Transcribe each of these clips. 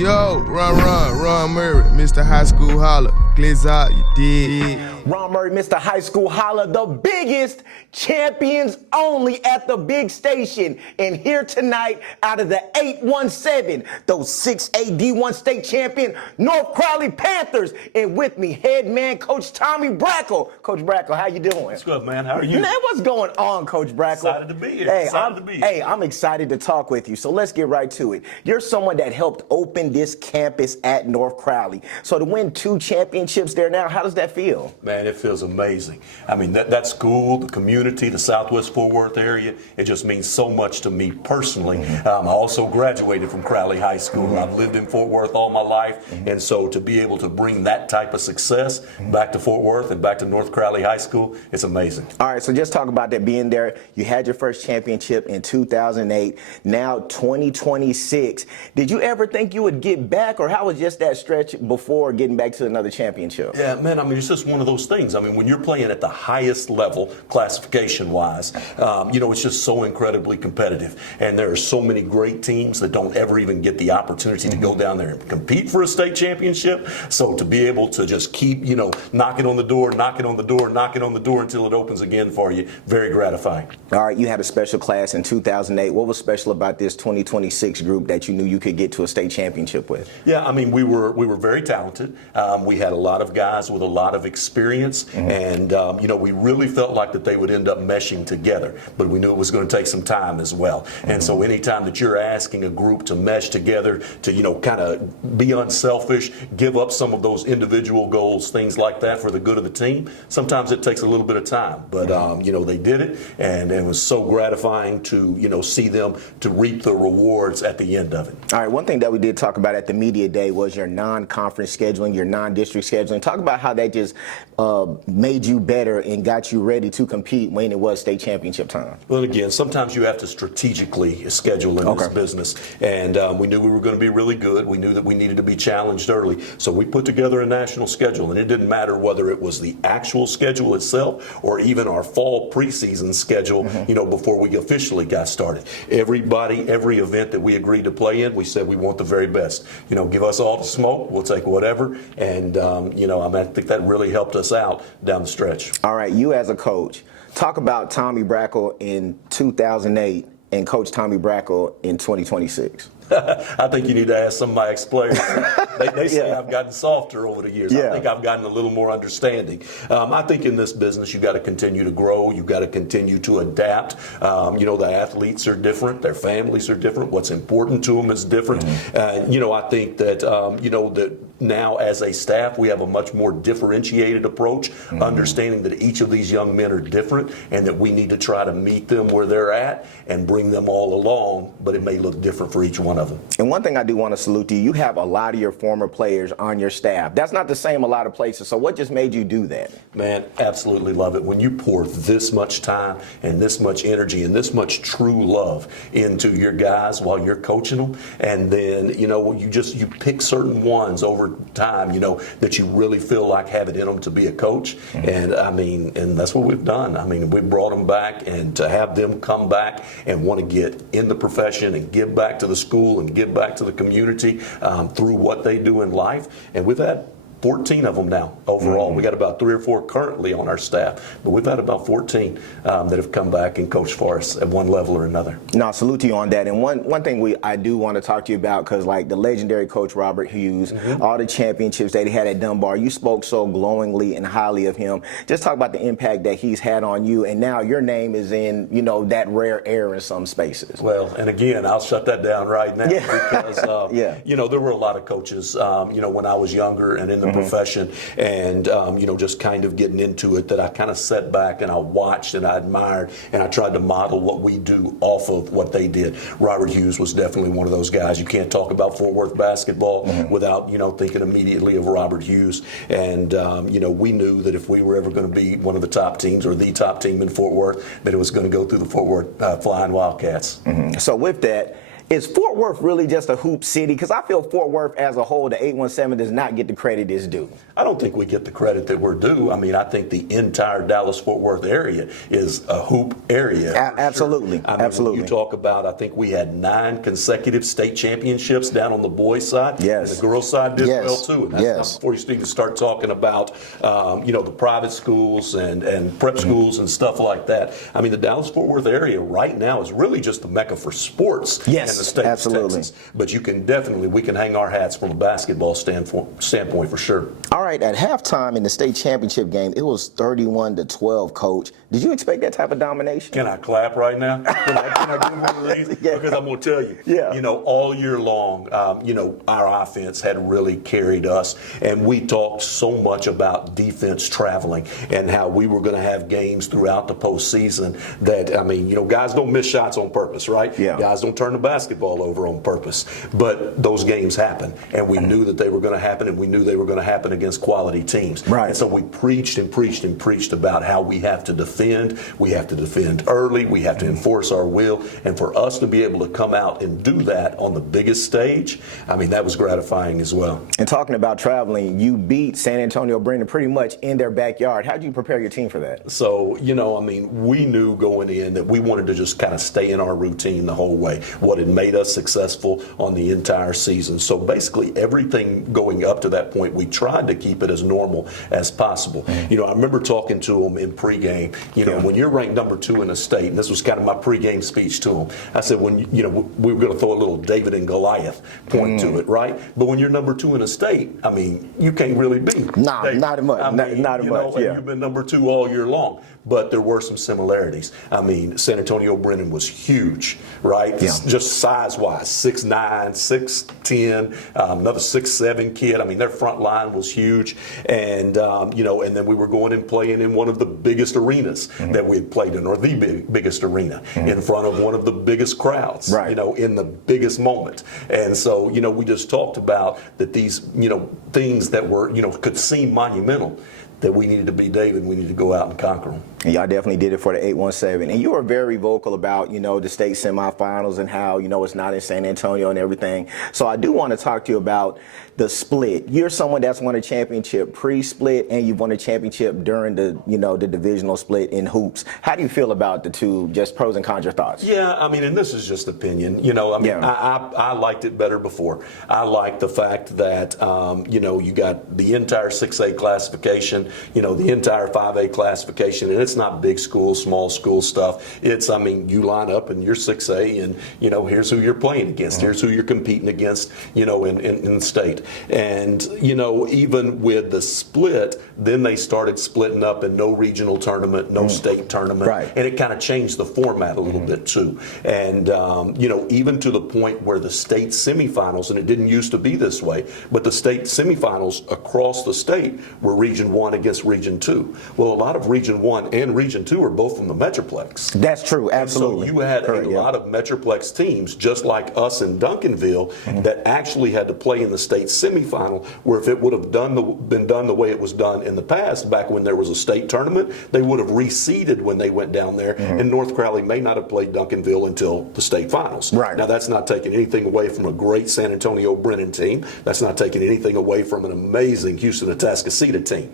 Yo, Ron Murray, Mr. High School Holler. Glitz out, you did. Ron Murray, Mr. High School Holler, the biggest champions only at the big station. And here tonight, out of the 817, those 6A D1 state champion, North Crowley Panthers. And with me, head man, Coach Tommy Brakel. Coach Brakel, how you doing? What's good, man? How are you? Man, what's going on, Coach Brakel? Excited to be here. Hey, I'm excited to talk with you. So let's get right to it. You're someone that helped open this campus at North Crowley. So to win 2 championships there now, how does that feel? Man, it feels amazing. I mean, that school, the community, the Southwest Fort Worth area, it just means so much to me personally. I also graduated from Crowley High School. I've lived in Fort Worth all my life, and so to be able to bring that type of success back to Fort Worth and back to North Crowley High School, it's amazing. All right, so just talk about that being there. You had your first championship in 2008, now 2026. Did you ever think you would get back, or how was just that stretch before getting back to another championship? Yeah, man, I mean, it's just one of those things. I mean, when you're playing at the highest level, classification-wise, it's just so incredibly competitive. And there are so many great teams that don't ever even get the opportunity to go down there and compete for a state championship. So to be able to just keep, knocking on the door until it opens again for you, very gratifying. All right, you had a special class in 2008. What was special about this 2026 group that you knew you could get to a state championship with? Yeah, I mean, we were very talented. We had a lot of guys with a lot of experience, and we really felt like that they would end up meshing together. But we knew it was going to take some time as well. And so anytime that you're asking a group to mesh together, to kind of be unselfish, give up some of those individual goals, things like that for the good of the team, sometimes it takes a little bit of time. But they did it, and it was so gratifying to see them to reap the rewards at the end of it. All right, one thing that we did talk about at the media day was your non-conference scheduling, your non-district scheduling. Talk about how that just made you better and got you ready to compete when it was state championship time. Well, again, sometimes you have to strategically schedule in this business, and we knew we were going to be really good. We knew that we needed to be challenged early, so we put together a national schedule, and it didn't matter whether it was the actual schedule itself or even our fall preseason schedule, before we officially got started. Every event that we agreed to play in, we said we want the very best. Give us all the smoke, we'll take whatever, and I think that really helped us out down the stretch. All right, you as a coach, talk about Tommy Brakel in 2008 and Coach Tommy Brakel in 2026. I think you need to ask some of my ex-players. They say I've gotten softer over the years. I think I've gotten a little more understanding. I think in this business, you've got to continue to grow. You've got to continue to adapt. The athletes are different. Their families are different. What's important to them is different. I think that, that now as a staff, we have a much more differentiated approach, understanding that each of these young men are different and that we need to try to meet them where they're at and bring them all along, but it may look different for each one of them. And one thing I do want to salute to you, you have a lot of your former players on your staff. That's not the same a lot of places. So what just made you do that? Man, absolutely love it. When you pour this much time and this much energy and this much true love into your guys while you're coaching them, and then, you pick certain ones over time, that you really feel like have it in them to be a coach. And that's what we've done. I mean, we brought them back, and to have them come back and want to get in the profession and give back to the school and give back to the community through what they do in life. And we've had 14 of them now overall. We got about 3 or 4 currently on our staff, but we've had about 14 that have come back and coached for us at one level or another. No, salute to you on that. And one thing I do want to talk to you about, because like the legendary coach Robert Hughes, all the championships that he had at Dunbar, you spoke so glowingly and highly of him. Just talk about the impact that he's had on you, and now your name is in that rare air in some spaces. Well, and again, I'll shut that down right now because there were a lot of coaches when I was younger and in the profession, and just kind of getting into it, that I kind of sat back and I watched and I admired and I tried to model what we do off of what they did. Robert Hughes was definitely one of those guys. You can't talk about Fort Worth basketball without thinking immediately of Robert Hughes. And we knew that if we were ever going to be one of the top teams or the top team in Fort Worth, that it was going to go through the Fort Worth Flying Wildcats. So with that, Is Fort Worth really just a hoop city? Because I feel Fort Worth as a whole, the 817 does not get the credit it's due. I don't think we get the credit that we're due. I mean, I think the entire Dallas-Fort Worth area is a hoop area. Absolutely. Sure. I mean, Absolutely. When you talk about, I think we had 9 consecutive state championships down on the boys' side. Yes. And the girls' side did Yes. well, too. And that's not before you even start talking about, the private schools and prep schools and stuff like that. I mean, the Dallas-Fort Worth area right now is really just the mecca for sports in the state of Texas. But we can hang our hats from a basketball standpoint for sure. All right, at halftime in the state championship game, it was 31-12, Coach. Did you expect that type of domination? Can I clap right now? Can I give one of these? Yeah. Because I'm going to tell you, all year long, our offense had really carried us. And we talked so much about defense traveling and how we were going to have games throughout the postseason that, guys don't miss shots on purpose, right? Yeah. Guys don't turn the basketball over on purpose. But those games happen. And we knew that they were going to happen, and we knew they were going to happen against quality teams. Right. And so we preached and preached and preached about how we have to defend. We have to defend early. We have to enforce our will. And for us to be able to come out and do that on the biggest stage, that was gratifying as well. And talking about traveling, you beat San Antonio Brennan pretty much in their backyard. How did you prepare your team for that? So, we knew going in that we wanted to just kind of stay in our routine the whole way, what had made us successful on the entire season. So basically everything going up to that point, we tried to keep it as normal as possible. I remember talking to them in pregame, when you're ranked number 2 in the state, and this was kind of my pregame speech to them, I said, we were going to throw a little David and Goliath point to it, right? But when you're number 2 in the state, you can't really beat David. Not as much. Not as much. And you've been number 2 all year long. But there were some similarities. San Antonio Brennan was huge, right? Yeah. Just size-wise, 6'9", 6'10", another 6'7" kid. Their front line was huge. And, and then we were going and playing in one of the biggest arenas that we had played in, or the biggest arena, in front of one of the biggest crowds, right. In the biggest moment. And so, we just talked about that these, things that were, could seem monumental, that we needed to be David, we needed to go out and conquer them. And y'all definitely did it for the 817. And you were very vocal about, the state semifinals and how, it's not in San Antonio and everything. So I do want to talk to you about the split. You're someone that's won a championship pre-split, and you've won a championship during the, the divisional split in hoops. How do you feel about the two? Just pros and cons, your thoughts? Yeah, and this is just opinion. I liked it better before. I liked the fact that, you got the entire 6A classification, the entire 5A classification, and it's not big school, small school stuff. It's, you line up and you're 6A, and, here's who you're playing against. Here's who you're competing against, in the state. And, even with the split, then they started splitting up in no regional tournament, no state tournament. Right. And it kind of changed the format a little bit, too. And, even to the point where the state semifinals, and it didn't used to be this way, but the state semifinals across the state were Region 1 against Region 2. Well, a lot of Region 1 and Region 2 are both from the Metroplex. That's true, absolutely. And so you had a lot of Metroplex teams, just like us in Duncanville, that actually had to play in the state semifinal, where if it would have been done the way it was done in the past, back when there was a state tournament, they would have reseeded when they went down there, and North Crowley may not have played Duncanville until the state finals. Right. Now, that's not taking anything away from a great San Antonio Brennan team. That's not taking anything away from an amazing Houston Atascocita team.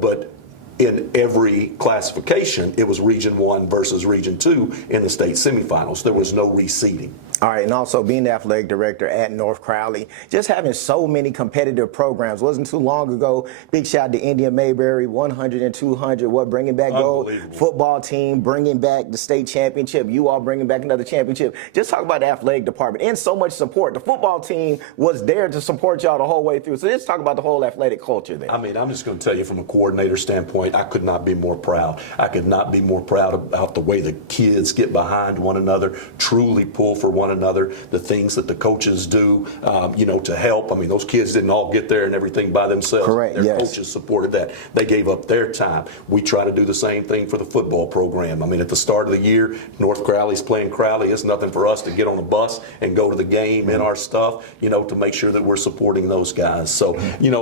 But in every classification, it was Region 1 versus Region 2 in the state semifinals. There was no reseeding. All right, and also being the athletic director at North Crowley, just having so many competitive programs. Wasn't too long ago, big shout out to India Mayberry, 100 and 200, bringing back gold. Football team, bringing back the state championship. You all bringing back another championship. Just talk about the athletic department and so much support. The football team was there to support y'all the whole way through. So just talk about the whole athletic culture there. I'm just going to tell you from a coordinator standpoint, I could not be more proud. I could not be more proud about the way the kids get behind one another, truly pull for one another, the things that the coaches do, to help. Those kids didn't all get there and everything by themselves. Correct, Their yes. coaches supported that. They gave up their time. We try to do the same thing for the football program. At the start of the year, North Crowley's playing Crowley. It's nothing for us to get on a bus and go to the game and our stuff, to make sure that we're supporting those guys. So,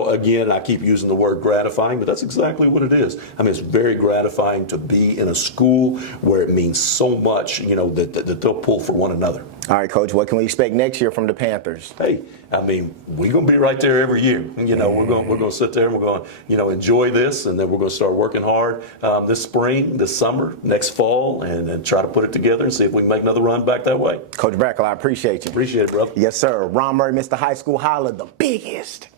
again, I keep using the word gratifying, but that's exactly what it is. it's very gratifying to be in a school where it means so much, that they'll pull for one another. All right, Coach, what can we expect next year from the Panthers? Hey, we're going to be right there every year. We're going to sit there and we're going to, enjoy this, and then we're going to start working hard this spring, this summer, next fall, and try to put it together and see if we can make another run back that way. Coach Brakel, I appreciate you. Appreciate it, brother. Yes, sir. Ron Murray, Mr. High School Holla, the biggest.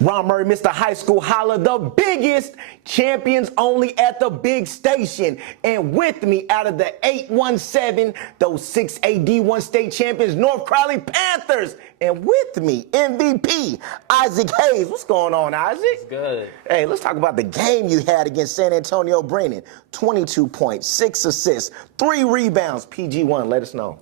Ron Murray, Mr. High School Holla, the biggest, champions only at the big station. And with me out of the 817, those 6A D1 state champions, North Crowley Panthers. And with me, MVP, Isaak Hayes. What's going on, Isaac? It's good. Hey, let's talk about the game you had against San Antonio Brennan. 22 points, 6 assists, 3 rebounds. PG1, let us know.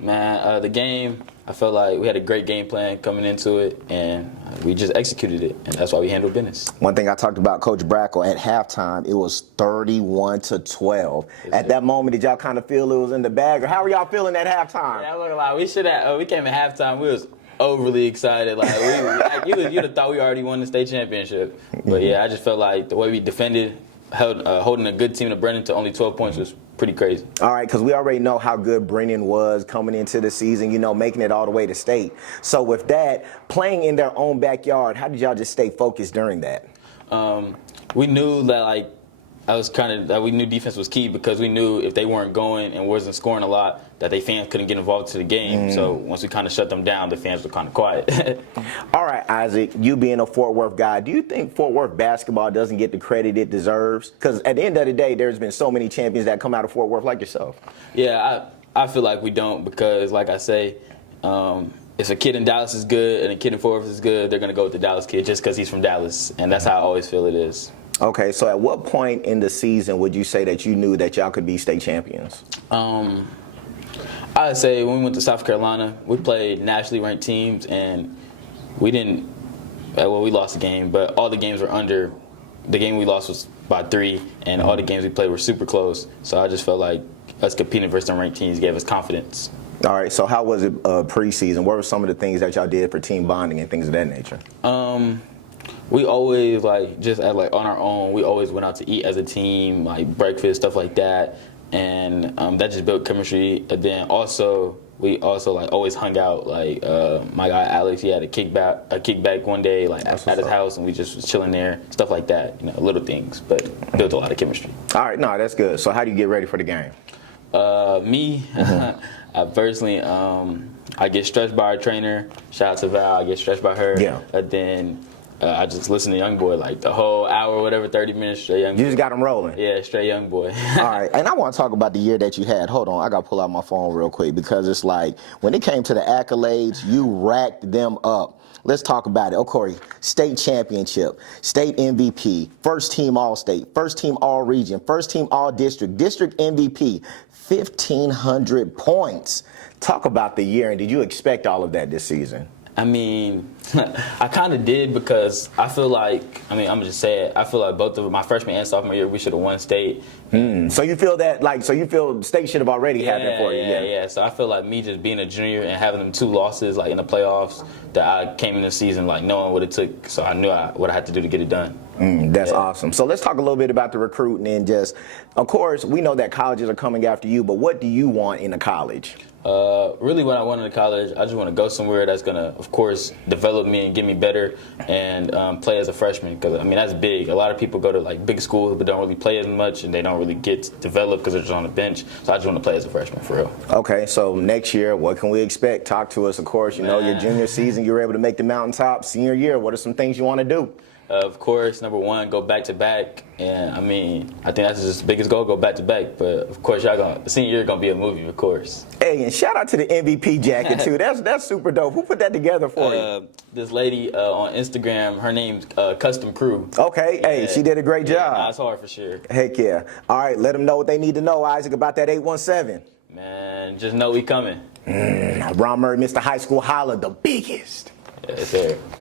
Man, the game, I felt like we had a great game plan coming into it, and we just executed it, and that's why we handled business. One thing I talked about, Coach Brakel, at halftime, it was 31-12. At that moment, did y'all kind of feel it was in the bag, or how were y'all feeling at halftime? Yeah, look, like, we came at halftime, we was overly excited. Like, you'd have thought we already won the state championship. But yeah, I just felt like the way we defended, holding a good team to Brennan to only 12 points was pretty crazy. All right, because we already know how good Brennan was coming into the season, making it all the way to state. So with that, playing in their own backyard, how did y'all just stay focused during that? We knew that, we knew defense was key, because we knew if they weren't going and wasn't scoring a lot, that they fans couldn't get involved to the game. So once we kind of shut them down, the fans were kind of quiet. All right, Isaac, you being a Fort Worth guy, do you think Fort Worth basketball doesn't get the credit it deserves? Because at the end of the day, there's been so many champions that come out of Fort Worth like yourself. Yeah, I feel like we don't, because, like I say, if a kid in Dallas is good and a kid in Fort Worth is good, they're going to go with the Dallas kid just because he's from Dallas. And that's how I always feel it is. Okay, so at what point in the season would you say that you knew that y'all could be state champions? I'd say when we went to South Carolina, we played nationally ranked teams, and we didn't, we lost the game, but all the games were under. The game we lost was by 3, and all the games we played were super close. So I just felt like us competing versus them ranked teams gave us confidence. All right, so how was it preseason? What were some of the things that y'all did for team bonding and things of that nature? We always, on our own, we always went out to eat as a team, like breakfast, stuff like that. And that just built chemistry. And then we always hung out. Like my guy Alex, he had a kickback one day, at his house, and we just was chilling there, stuff like that. Little things, but built a lot of chemistry. All right, no, that's good. So how do you get ready for the game? Me, I personally, I get stretched by our trainer. Shout out to Val. I get stretched by her. Yeah. And then I just listen to Young Boy the whole hour, whatever, 30 minutes straight Young Boy. You just got him rolling. Yeah, straight Young Boy. All right, and I want to talk about the year that you had. Hold on, I got to pull out my phone real quick, because it's like when it came to the accolades, you racked them up. Let's talk about it. Oh, Corey, state championship, state MVP, first team All-State, first team All-Region, first team All-District, district MVP, 1,500 points. Talk about the year, and did you expect all of that this season? I kind of did, because I feel like, I'm going to just say it, I feel like both of my freshman and sophomore year, we should have won state. So you feel that, so you feel state should have already happened for you? Yeah. So I feel like me just being a junior and having them 2 losses, in the playoffs, that I came in the season, knowing what it took, so I knew what I had to do to get it done. That's awesome. So let's talk a little bit about the recruiting, and just, of course, we know that colleges are coming after you, but what do you want in a college? Really, what I want in a college, I just want to go somewhere that's going to, of course, develop me and get me better, and play as a freshman, because, that's big. A lot of people go to, big schools but don't really play as much, and they don't really get developed because they're just on the bench. So I just want to play as a freshman, for real. Okay, so next year, what can we expect? Talk to us, of course. Your junior season, you were able to make the mountaintop. Senior year, what are some things you want to do? Of course, number 1, go back-to-back. And, I think that's just the biggest goal, go back-to-back. But, of course, senior year going to be a movie, of course. Hey, and shout out to the MVP jacket, too. That's super dope. Who put that together for you? This lady on Instagram, her name's Custom Crew. Okay, hey, she did a great job. Nah, it's hard for sure. Heck yeah. All right, let them know what they need to know, Isaac, about that 817. Man, just know we coming. Ron Murray, Mr. High School Holla, the biggest. Yeah, it's there.